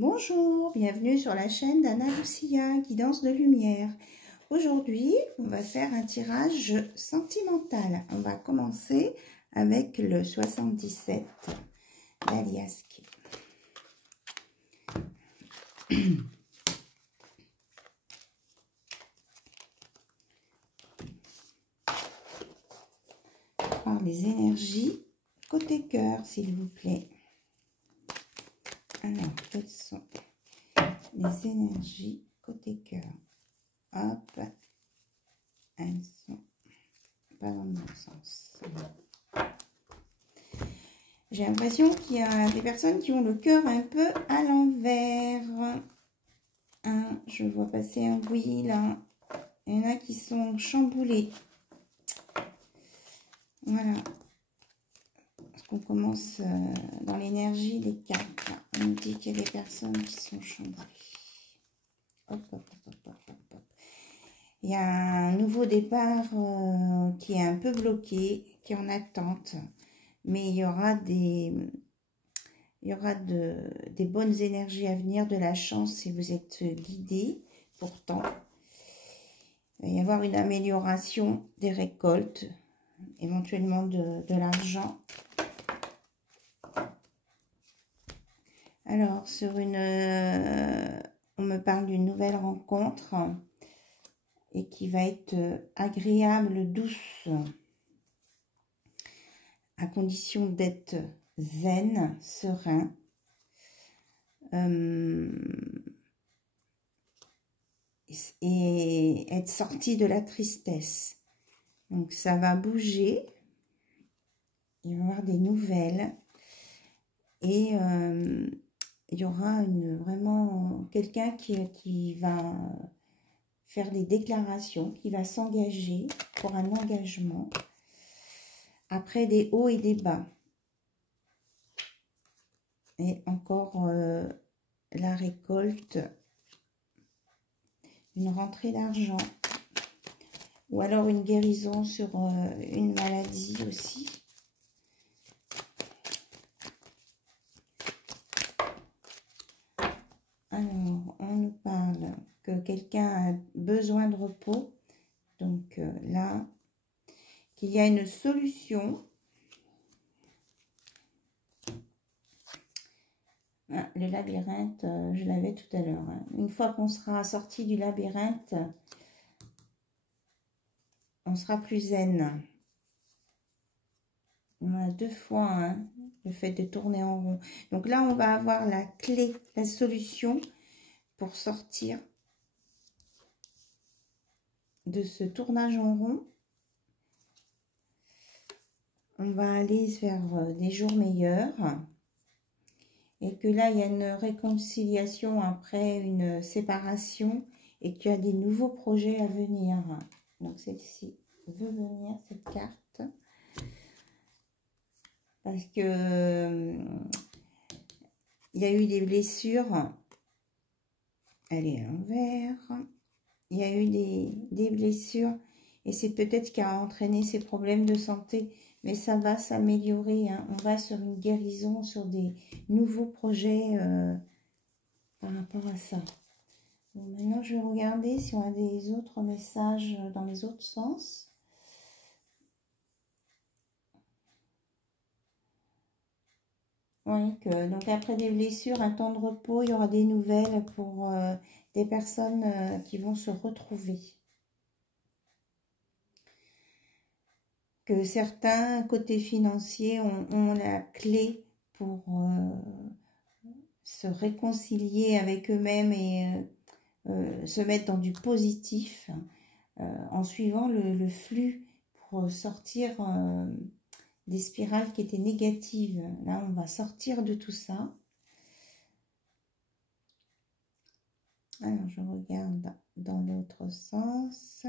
Bonjour, bienvenue sur la chaîne d'Anna Lucia, Guidance de Lumière. Aujourd'hui, on va faire un tirage sentimental. On va commencer avec le 77 d'Aliaski. Par les énergies côté cœur, s'il vous plaît. Alors, quelles sont les énergies côté cœur? Hop, elles sont pas dans le bon sens. J'ai l'impression qu'il y a des personnes qui ont le cœur un peu à l'envers. Hein, je vois passer un oui là. Il y en a qui sont chamboulés. Voilà. Parce qu'on commence dans l'énergie des cartes. Là. On nous dit qu'il y a des personnes qui sont chamboulées. Hop, hop, hop, hop, hop, hop. Il y a un nouveau départ qui est un peu bloqué, qui est en attente. Mais il y aura des bonnes énergies à venir, de la chance si vous êtes guidé. Pourtant, il va y avoir une amélioration des récoltes, éventuellement de l'argent. Alors, on me parle d'une nouvelle rencontre et qui va être agréable, douce, à condition d'être zen, serein. Et être sorti de la tristesse. Donc ça va bouger, il va y avoir des nouvelles et il y aura vraiment quelqu'un qui va faire des déclarations, qui va s'engager pour un engagement après des hauts et des bas. Et encore la récolte, une rentrée d'argent, ou alors une guérison sur une maladie aussi. Alors, on nous parle que quelqu'un a besoin de repos. Donc là, qu'il y a une solution. Ah, le labyrinthe, je l'avais tout à l'heure. Hein. Une fois qu'on sera sorti du labyrinthe, on sera plus zen. On a deux fois hein, le fait de tourner en rond. Donc là, on va avoir la clé, la solution pour sortir de ce tournage en rond. On va aller vers des jours meilleurs. Et que là, il y a une réconciliation après une séparation et qu'il y a des nouveaux projets à venir. Donc celle-ci veut venir, cette carte. Parce que il y a eu des blessures. Elle est à l'envers. Il y a eu des blessures et c'est peut-être qui a entraîné ces problèmes de santé. Mais ça va s'améliorer. Hein. On va sur une guérison, sur des nouveaux projets par rapport à ça. Bon, maintenant, je vais regarder si on a des autres messages dans les autres sens. Oui, donc après des blessures, un temps de repos, il y aura des nouvelles pour des personnes qui vont se retrouver. Que certains, côté financier, ont la clé pour se réconcilier avec eux-mêmes et se mettre dans du positif en suivant le flux pour sortir des spirales qui étaient négatives. Là, on va sortir de tout ça. Alors, je regarde dans l'autre sens.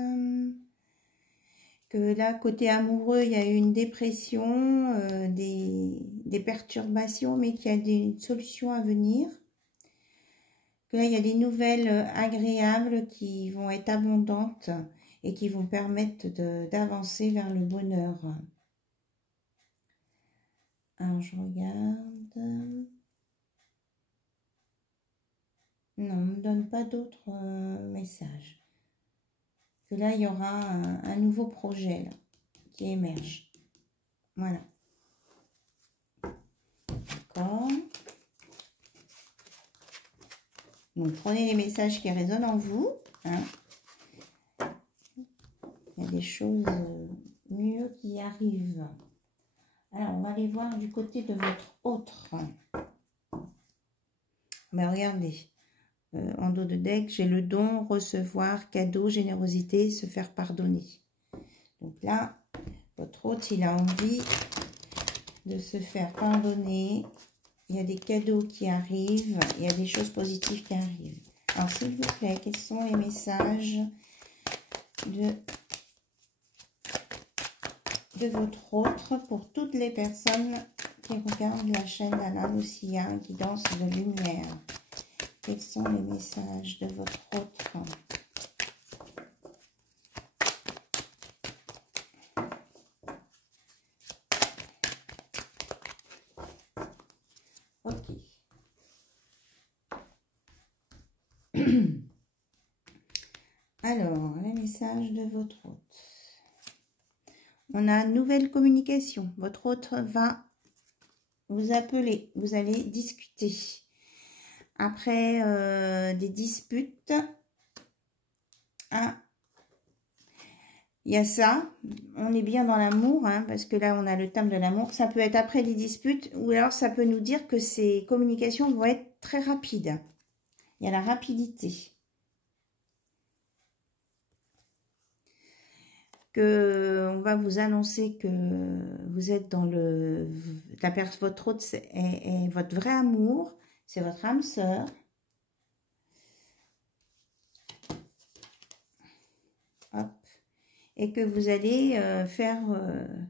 Que là, côté amoureux, il y a eu une dépression, des perturbations, mais qu'il y a des solutions à venir. Que là, il y a des nouvelles agréables qui vont être abondantes et qui vont permettre d'avancer vers le bonheur. Alors, je regarde. Non, on ne me donne pas d'autres messages. Que là, il y aura un nouveau projet là, qui émerge. Voilà. D'accord. Donc, prenez les messages qui résonnent en vous. Hein. Il y a des choses mieux qui arrivent. Alors, on va aller voir du côté de votre autre. Mais regardez, en dos de deck, j'ai le don, recevoir, cadeau, générosité, se faire pardonner. Donc là, votre hôte, il a envie de se faire pardonner. Il y a des cadeaux qui arrivent, il y a des choses positives qui arrivent. Alors, s'il vous plaît, quels sont les messages de votre autre pour toutes les personnes qui regardent la chaîne d'Alain Lucia, qui danse de lumière? Quels sont les messages de votre autre? Ok. Alors, les messages de votre hôte. On a nouvelle communication. Votre hôte va vous appeler. Vous allez discuter. Après des disputes, il y a ça. On est bien dans l'amour, hein, parce que là, on a le thème de l'amour. Ça peut être après des disputes, ou alors ça peut nous dire que ces communications vont être très rapides. Il y a la rapidité. On va vous annoncer que vous êtes dans votre autre est votre vrai amour, c'est votre âme sœur. Hop. Et que vous allez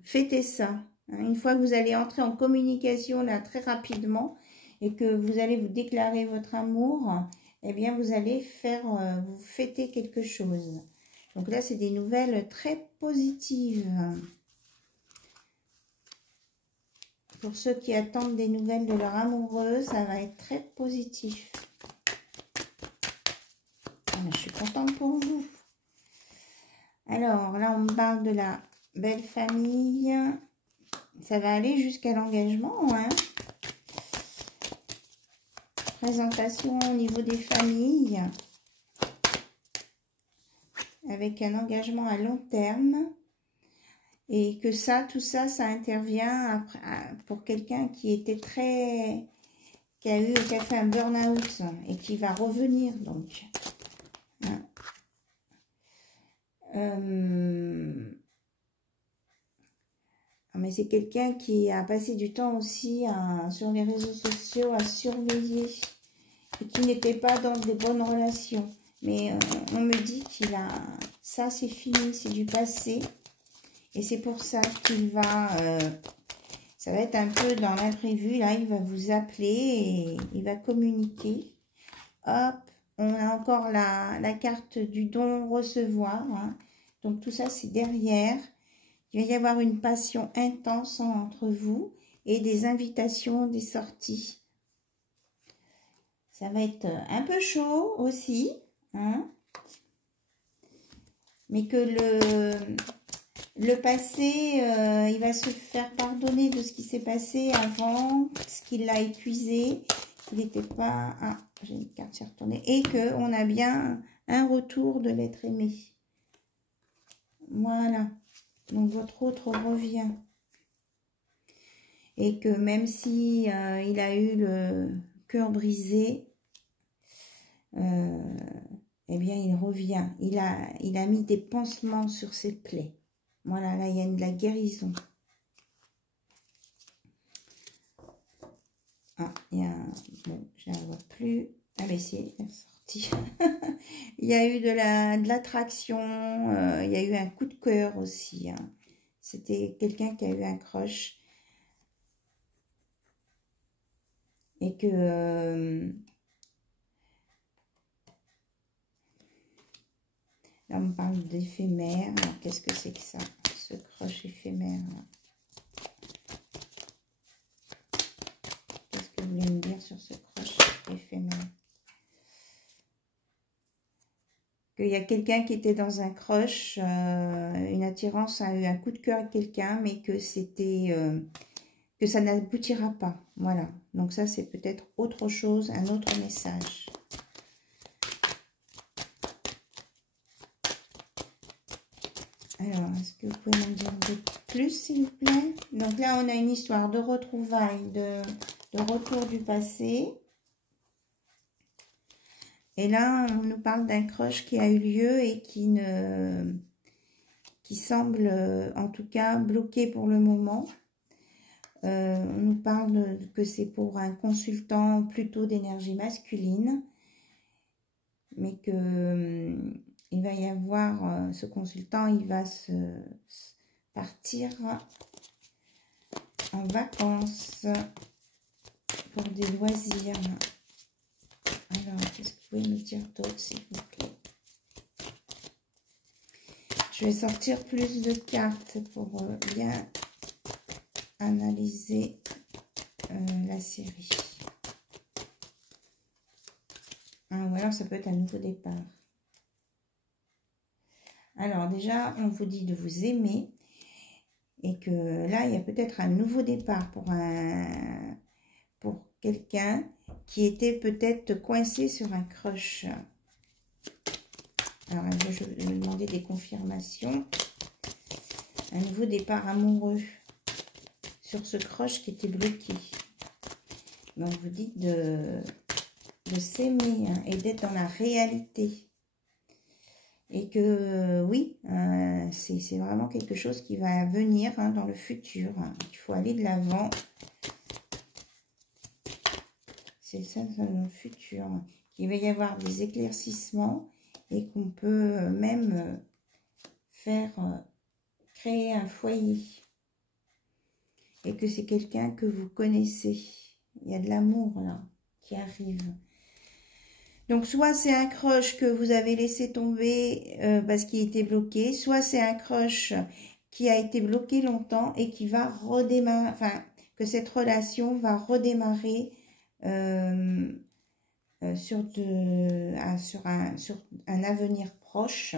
fêter ça. Hein. Une fois que vous allez entrer en communication là très rapidement et que vous allez vous déclarer votre amour, eh bien vous allez vous fêter quelque chose. Donc là, c'est des nouvelles très positives. Pour ceux qui attendent des nouvelles de leur amoureux, ça va être très positif. Je suis contente pour vous. Alors, là, on me parle de la belle famille. Ça va aller jusqu'à l'engagement. Hein. Présentation au niveau des familles. Avec un engagement à long terme. Et que tout ça, ça intervient pour quelqu'un qui était qui a fait un burn-out et qui va revenir, donc. Mais c'est quelqu'un qui a passé du temps aussi sur les réseaux sociaux à surveiller et qui n'était pas dans des bonnes relations. Mais on me dit qu'il a... Ça, c'est fini, c'est du passé. Et c'est pour ça qu'il va... ça va être un peu dans l'imprévu. Là, il va vous appeler et il va communiquer. Hop, on a encore la carte du don recevoir. Hein. Donc, tout ça, c'est derrière. Il va y avoir une passion intense entre vous et des invitations, des sorties. Ça va être un peu chaud aussi. Hein. Mais que le passé, il va se faire pardonner de ce qui s'est passé avant, ce qui l'a épuisé. Il n'était pas... Ah, j'ai une carte qui est retournée. Et qu'on a bien un retour de l'être aimé. Voilà. Donc, votre autre revient. Et que même si il a eu le cœur brisé, eh bien, il revient. Il a mis des pansements sur ses plaies. Voilà, là, il y a de la guérison. Ah, il y a... Bon, je ne la vois plus. Ah, mais c'est sorti. Il y a eu de l'attraction. Il y a eu un coup de cœur aussi. Hein. C'était quelqu'un qui a eu un crush. Et que... là, on me parle d'éphémère. Alors, qu'est-ce que c'est que ça? Ce crush éphémère. Qu'est-ce que vous voulez me dire sur ce crush éphémère? qu'il y a quelqu'un qui était dans un crush, une attirance, un coup de cœur avec quelqu'un, mais que c'était que ça n'aboutira pas. Voilà. Donc ça, c'est peut-être autre chose, un autre message. Alors, est-ce que vous pouvez m'en dire un peu plus, s'il vous plaît? Donc là, on a une histoire de retrouvailles, de retour du passé. Et là, on nous parle d'un crush qui a eu lieu et qui semble, en tout cas, bloqué pour le moment. On nous parle que c'est pour un consultant plutôt d'énergie masculine, mais que il va y avoir, ce consultant, il va partir en vacances pour des loisirs. Alors, qu'est-ce que vous pouvez me dire d'autre, s'il vous plaît? Je vais sortir plus de cartes pour bien analyser la série. Ah, ou alors, ça peut être un nouveau départ. Alors, déjà, on vous dit de vous aimer et que là, il y a peut-être un nouveau départ pour quelqu'un qui était peut-être coincé sur un crush. Alors, je vais lui demander des confirmations. Un nouveau départ amoureux sur ce crush qui était bloqué. Donc, vous dites de s'aimer, hein, et d'être dans la réalité. Et que, oui, c'est vraiment quelque chose qui va venir, hein, dans le futur. Hein. Il faut aller de l'avant. C'est ça dans le futur. Il va y avoir des éclaircissements et qu'on peut même créer un foyer. Et que c'est quelqu'un que vous connaissez. Il y a de l'amour là qui arrive. Donc, soit c'est un crush que vous avez laissé tomber parce qu'il était bloqué, soit c'est un crush qui a été bloqué longtemps et qui va redémarrer, enfin, que cette relation va redémarrer sur un avenir proche,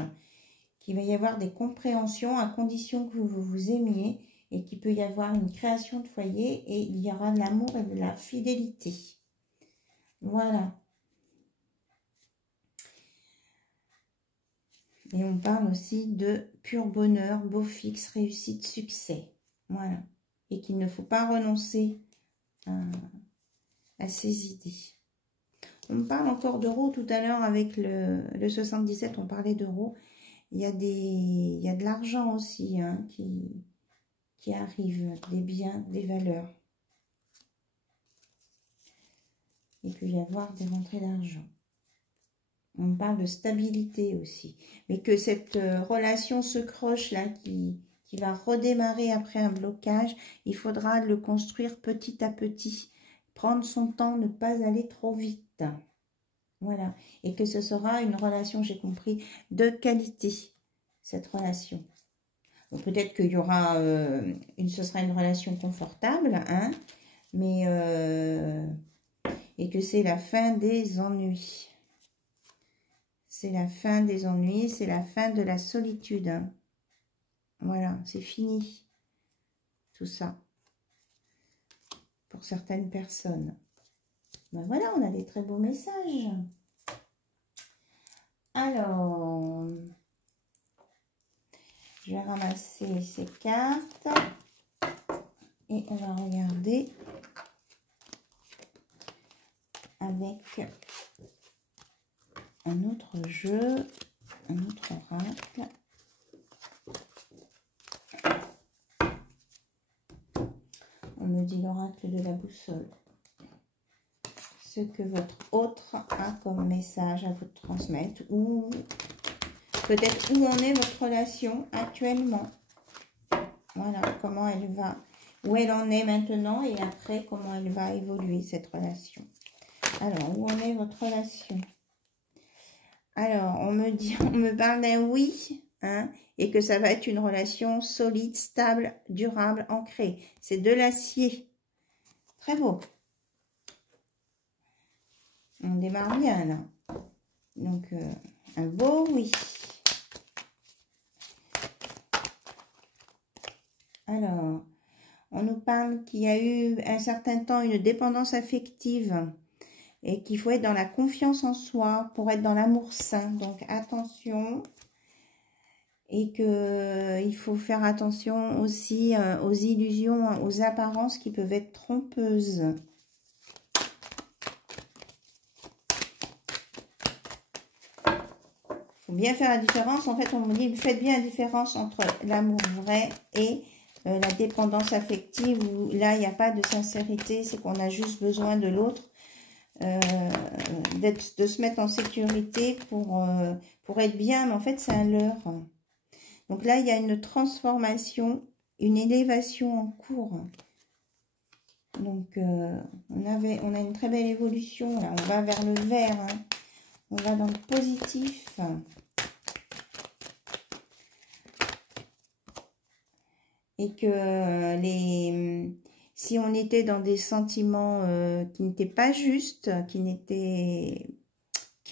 qu'il va y avoir des compréhensions à condition que vous vous aimiez et qu'il peut y avoir une création de foyer et il y aura de l'amour et de la fidélité. Voilà. Et on parle aussi de pur bonheur, beau fixe, réussite, succès. Voilà. Et qu'il ne faut pas renoncer à ses idées. On parle encore d'euros tout à l'heure avec le 77, on parlait d'euros. Il y a de l'argent aussi, hein, qui arrive, des biens, des valeurs. Il peut y avoir des rentrées d'argent. On parle de stabilité aussi. Mais que cette relation se croche là, qui va redémarrer après un blocage, il faudra le construire petit à petit. Prendre son temps, ne pas aller trop vite. Voilà. Et que ce sera une relation, j'ai compris, de qualité, cette relation. Peut-être qu'il y aura, ce sera une relation confortable, hein, mais et que c'est la fin des ennuis. C'est la fin des ennuis, c'est la fin de la solitude. Hein. Voilà, c'est fini. Tout ça. Pour certaines personnes. Ben voilà, on a des très beaux messages. Alors, je vais ramasser ces cartes. Et on va regarder avec un autre jeu, un autre oracle. On me dit l'oracle de la boussole. Ce que votre autre a comme message à vous transmettre, ou peut-être où en est votre relation actuellement. Voilà, comment elle va, où elle en est maintenant et après comment elle va évoluer cette relation. Alors, où en est votre relation? Alors, on me parle d'un oui, hein, et que ça va être une relation solide, stable, durable, ancrée. C'est de l'acier. Très beau. On démarre bien, là. Donc, un beau oui. Alors, on nous parle qu'il y a eu un certain temps une dépendance affective et qu'il faut être dans la confiance en soi pour être dans l'amour sain. Donc, attention. Et qu'il faut faire attention aussi aux illusions, aux apparences qui peuvent être trompeuses. Il faut bien faire la différence. En fait, on me dit, faites bien la différence entre l'amour vrai et la dépendance affective, où là, il n'y a pas de sincérité, c'est qu'on a juste besoin de l'autre, de se mettre en sécurité pour être bien, mais en fait, c'est un leurre. Donc là, il y a une transformation, une élévation en cours. Donc, on a une très belle évolution. Là. On va vers le vert. Hein. On va dans le positif. Et que si on était dans des sentiments qui n'étaient pas justes, qui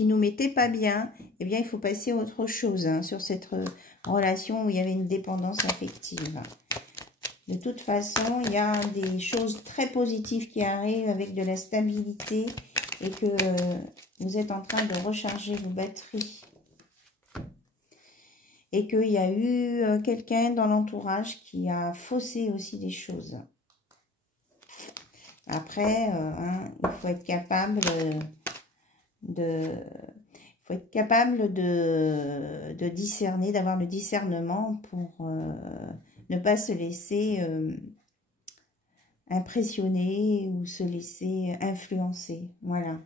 nous mettaient pas bien, eh bien, il faut passer à autre chose hein, sur cette relation où il y avait une dépendance affective. De toute façon, il y a des choses très positives qui arrivent avec de la stabilité et que vous êtes en train de recharger vos batteries. Et qu'il y a eu quelqu'un dans l'entourage qui a faussé aussi des choses. Après, hein, il faut être capable de discerner, d'avoir le discernement pour ne pas se laisser impressionner ou se laisser influencer. Voilà.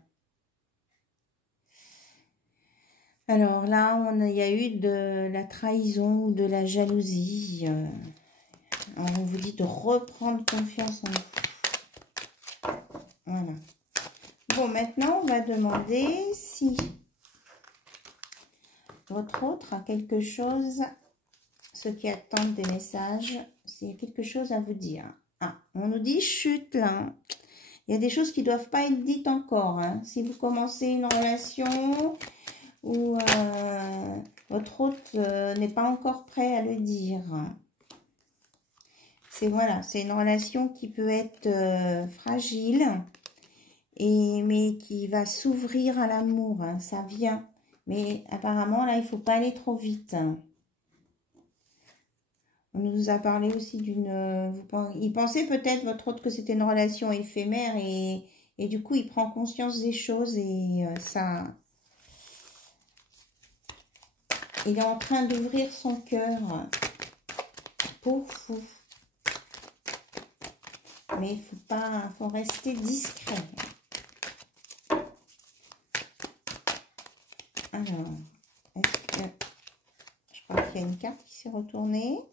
Alors là, il y a eu de la trahison ou de la jalousie. On vous dit de reprendre confiance en vous. Voilà. Bon, maintenant, on va demander si votre autre a quelque chose, ceux qui attendent des messages, s'il y a quelque chose à vous dire. Ah, on nous dit chute là. Il y a des choses qui ne doivent pas être dites encore. Hein. Si vous commencez une relation où votre hôte n'est pas encore prêt à le dire. C'est voilà, c'est une relation qui peut être fragile, mais qui va s'ouvrir à l'amour. Hein, ça vient. Mais apparemment, là, il ne faut pas aller trop vite. Hein. On nous a parlé aussi d'une... il pensait peut-être, votre hôte, que c'était une relation éphémère et du coup, il prend conscience des choses et ça... Il est en train d'ouvrir son cœur pour vous. Mais il faut rester discret. Alors, est-ce que... Je crois qu'il y a une carte qui s'est retournée.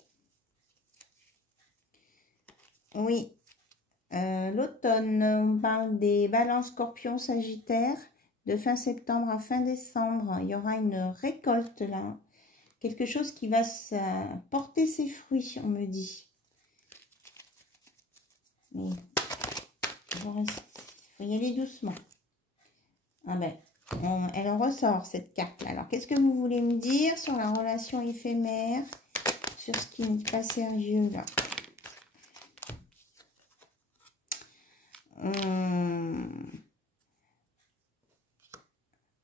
Oui. L'automne, on parle des balances scorpions sagittaires. De fin septembre à fin décembre, il y aura une récolte là. Quelque chose qui va porter ses fruits, on me dit. Mais il faut y aller doucement. Ah ben, elle en ressort cette carte là. Alors, qu'est-ce que vous voulez me dire sur la relation éphémère, sur ce qui n'est pas sérieux là?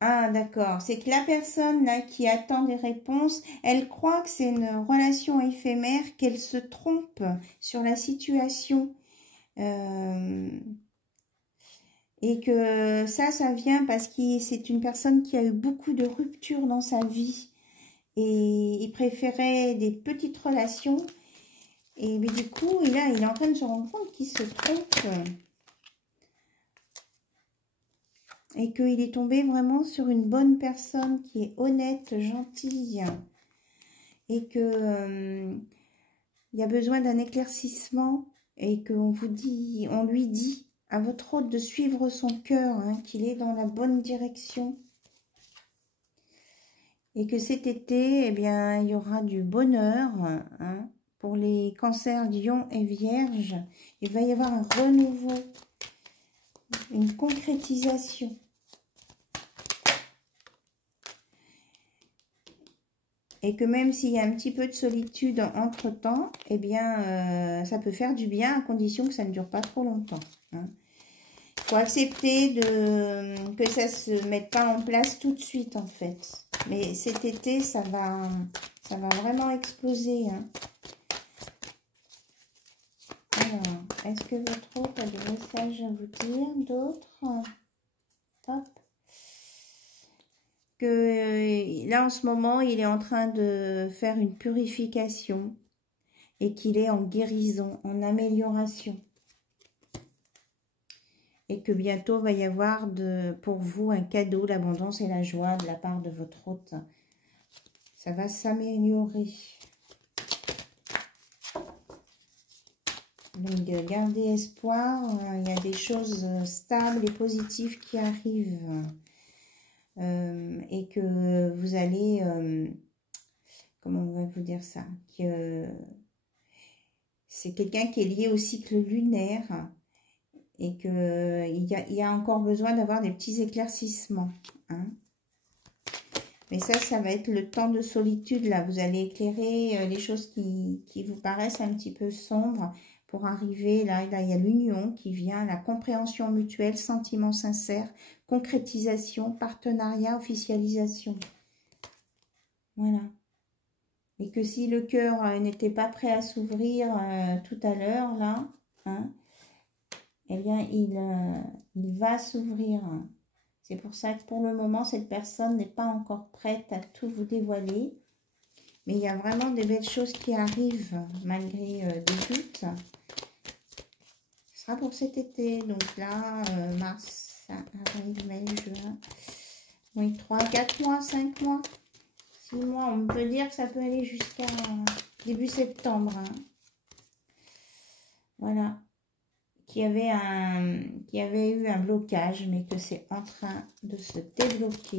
Ah, d'accord. C'est que la personne là qui attend des réponses, elle croit que c'est une relation éphémère, qu'elle se trompe sur la situation. Et que ça vient parce que c'est une personne qui a eu beaucoup de ruptures dans sa vie. Et il préférait des petites relations. Et mais du coup, là, il est en train de se rendre compte qu'il se trompe. Et qu'il est tombé vraiment sur une bonne personne qui est honnête, gentille. Et que il y a besoin d'un éclaircissement. Et qu'on lui dit à votre hôte de suivre son cœur, hein, qu'il est dans la bonne direction. Et que cet été, eh bien, il y aura du bonheur hein, pour les cancers, lions et vierges. Il va y avoir un renouveau, une concrétisation. Et que même s'il y a un petit peu de solitude entre-temps, eh bien, ça peut faire du bien à condition que ça ne dure pas trop longtemps. Hein. Il faut accepter que ça ne se mette pas en place tout de suite, en fait. Mais cet été, ça va vraiment exploser. Hein. Alors, est-ce que votre hôte a des messages à vous dire? D'autres? Hop. Que là, en ce moment, il est en train de faire une purification et qu'il est en guérison, en amélioration. Et que bientôt va y avoir pour vous un cadeau, l'abondance et la joie de la part de votre hôte. Ça va s'améliorer. Donc, gardez espoir. Il y a des choses stables et positives qui arrivent. Et que vous allez... comment on va vous dire ça? Que c'est quelqu'un qui est lié au cycle lunaire. Et qu'il y a encore besoin d'avoir des petits éclaircissements. Hein. Mais ça va être le temps de solitude. Là, vous allez éclairer les choses qui vous paraissent un petit peu sombres pour arriver. Là il y a l'union qui vient, la compréhension mutuelle, sentiment sincère, concrétisation, partenariat, officialisation. Voilà. Et que si le cœur n'était pas prêt à s'ouvrir tout à l'heure, là, hein, eh bien, il va s'ouvrir. C'est pour ça que pour le moment, cette personne n'est pas encore prête à tout vous dévoiler. Mais il y a vraiment des belles choses qui arrivent, malgré des doutes. Ce sera pour cet été. Donc là, mars, avril, mai, juin. Oui, 3, 4 mois, 5 mois, 6 mois. On peut dire que ça peut aller jusqu'à début septembre. Hein. Voilà. Qui avait eu un blocage, mais que c'est en train de se débloquer.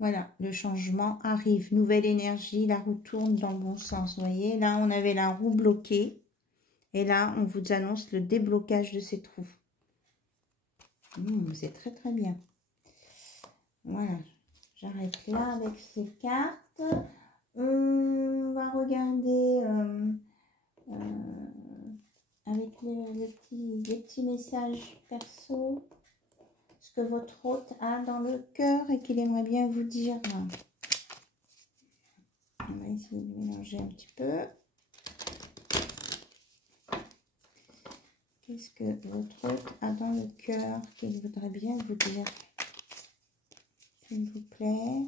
Voilà, le changement arrive. Nouvelle énergie, la roue tourne dans le bon sens. Vous voyez, là, on avait la roue bloquée. Et là, on vous annonce le déblocage de cette roue. C'est très, très bien. Voilà, j'arrête là avec ces cartes. On va regarder... avec les petits messages perso, ce que votre hôte a dans le cœur et qu'il aimerait bien vous dire. On va essayer de mélanger un petit peu. Qu'est-ce que votre hôte a dans le cœur qu'il voudrait bien vous dire, s'il vous plaît.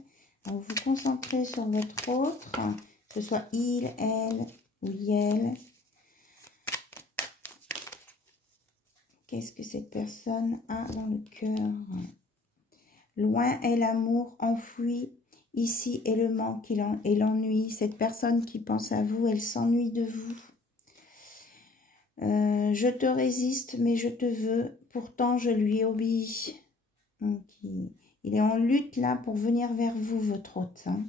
Alors, vous concentrez sur votre hôte, que ce soit il, elle ou elle. Qu'est-ce que cette personne a dans le cœur? Loin est l'amour enfoui, ici est le manque et l'ennui. Cette personne qui pense à vous, elle s'ennuie de vous. Je te résiste, mais je te veux, pourtant je lui obéis. Donc, il est en lutte là pour venir vers vous, votre hôte. Hein.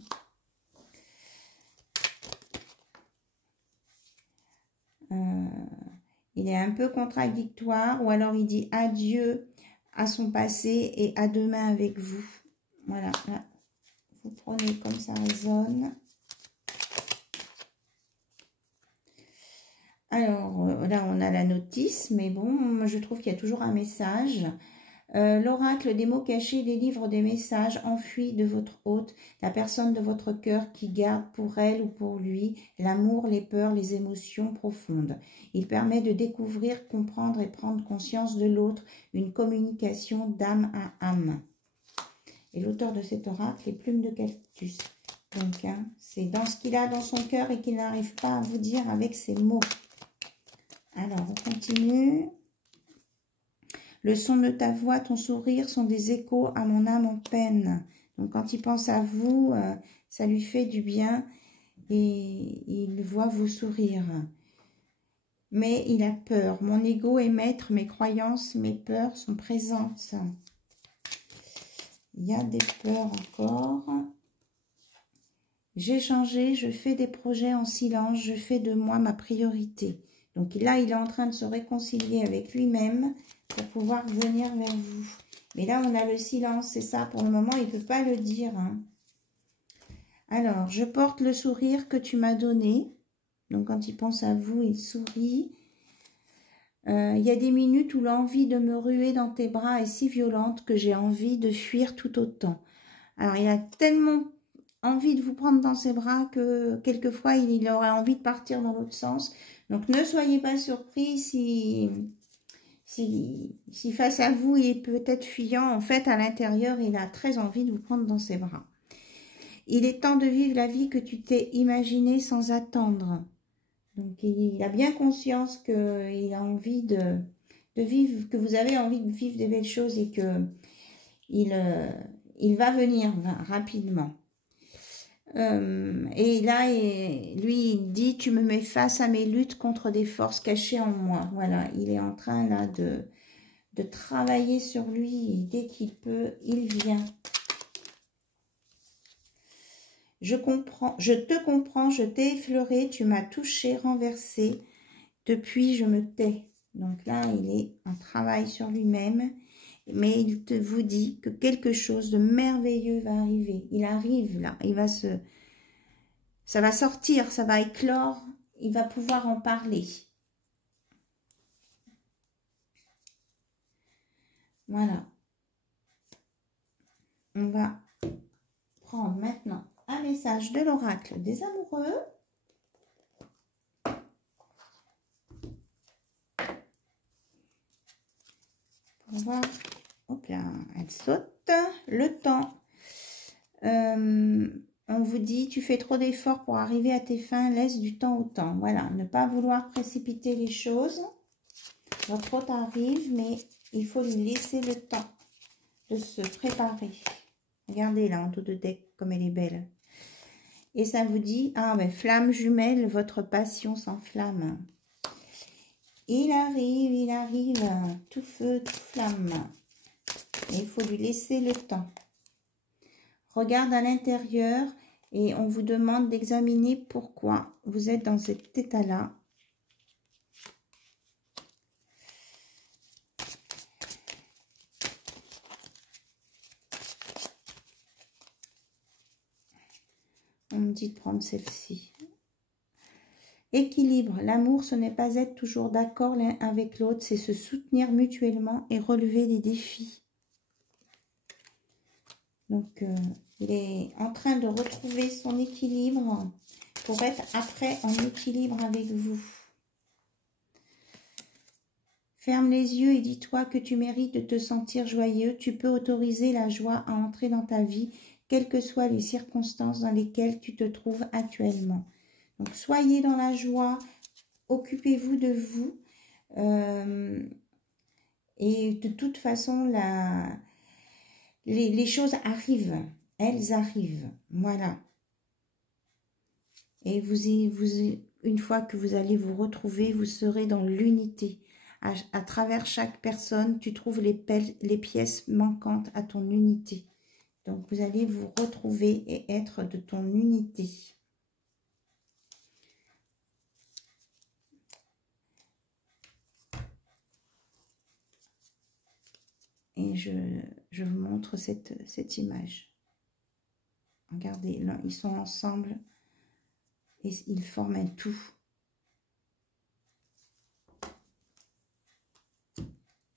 Il est un peu contradictoire, ou alors il dit adieu à son passé et à demain avec vous. Voilà, là, vous prenez comme ça résonne. Alors, là, on a la notice, mais bon, je trouve qu'il y a toujours un message. L'oracle des mots cachés délivre des messages enfuis de votre hôte, la personne de votre cœur qui garde pour elle ou pour lui l'amour, les peurs, les émotions profondes. Il permet de découvrir, comprendre et prendre conscience de l'autre, une communication d'âme à âme. Et l'auteur de cet oracle est Plume de Cactus. Donc, hein, c'est dans ce qu'il a dans son cœur et qu'il n'arrive pas à vous dire avec ses mots. Alors, on continue. Le son de ta voix, ton sourire sont des échos à mon âme en peine. Donc, quand il pense à vous, ça lui fait du bien et il voit vos sourires. Mais il a peur. Mon ego est maître, mes croyances, mes peurs sont présentes. Il y a des peurs encore. J'ai changé, je fais des projets en silence, je fais de moi ma priorité. Donc là, il est en train de se réconcilier avec lui-même pour pouvoir venir vers vous. Mais là, on a le silence, c'est ça. Pour le moment, il ne peut pas le dire. Hein. Alors, je porte le sourire que tu m'as donné. Donc, quand il pense à vous, il sourit. Il y a des minutes où l'envie de me ruer dans tes bras est si violente que j'ai envie de fuir tout autant. Alors, il a tellement envie de vous prendre dans ses bras que quelquefois, il aurait envie de partir dans l'autre sens. Donc, ne soyez pas surpris si face à vous, il est peut-être fuyant. En fait, à l'intérieur, il a très envie de vous prendre dans ses bras. Il est temps de vivre la vie que tu t'es imaginée sans attendre. Donc, il a bien conscience qu'il a envie de vivre, que vous avez envie de vivre des belles choses et que il va venir rapidement. Et là, lui, il dit, tu me mets face à mes luttes contre des forces cachées en moi. Voilà, il est en train là de travailler sur lui et dès qu'il peut, il vient. Je te comprends, je t'ai effleuré, tu m'as touché, renversé. Depuis, je me tais. Donc là, il est en travail sur lui-même. Mais il vous dit que quelque chose de merveilleux va arriver. Il arrive là, ça va sortir, ça va éclore. Il va pouvoir en parler. Voilà. On va prendre maintenant un message de l'oracle des amoureux. On va, hop là, elle saute. Le temps. On vous dit, tu fais trop d'efforts pour arriver à tes fins, laisse du temps au temps. Voilà, ne pas vouloir précipiter les choses. Votre hôte arrive, mais il faut lui laisser le temps de se préparer. Regardez là, en dos de deck, comme elle est belle. Et ça vous dit, ah ben, flamme jumelle, votre passion s'enflamme. Il arrive, tout feu, tout flamme. Et il faut lui laisser le temps. Regarde à l'intérieur et on vous demande d'examiner pourquoi vous êtes dans cet état-là. On me dit de prendre celle-ci. Équilibre. L'amour, ce n'est pas être toujours d'accord l'un avec l'autre, c'est se soutenir mutuellement et relever les défis. Donc, il est en train de retrouver son équilibre pour être après en équilibre avec vous. Ferme les yeux et dis-toi que tu mérites de te sentir joyeux. Tu peux autoriser la joie à entrer dans ta vie, quelles que soient les circonstances dans lesquelles tu te trouves actuellement. Donc, soyez dans la joie, occupez-vous de vous. Et de toute façon, les choses arrivent. Elles arrivent. Voilà. Et une fois que vous allez vous retrouver, vous serez dans l'unité. À travers chaque personne, tu trouves les pièces manquantes à ton unité. Donc, vous allez vous retrouver et être de ton unité. Et je vous montre cette image. Regardez, là, ils sont ensemble et ils forment un tout.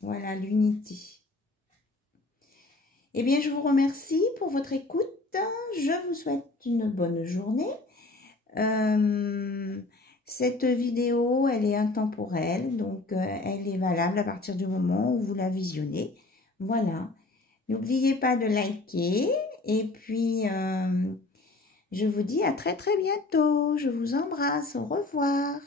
Voilà, l'unité. Eh bien, je vous remercie pour votre écoute. Je vous souhaite une bonne journée. Cette vidéo, elle est intemporelle, donc elle est valable à partir du moment où vous la visionnez. Voilà. N'oubliez pas de liker. Et puis, je vous dis à très très bientôt. Je vous embrasse. Au revoir.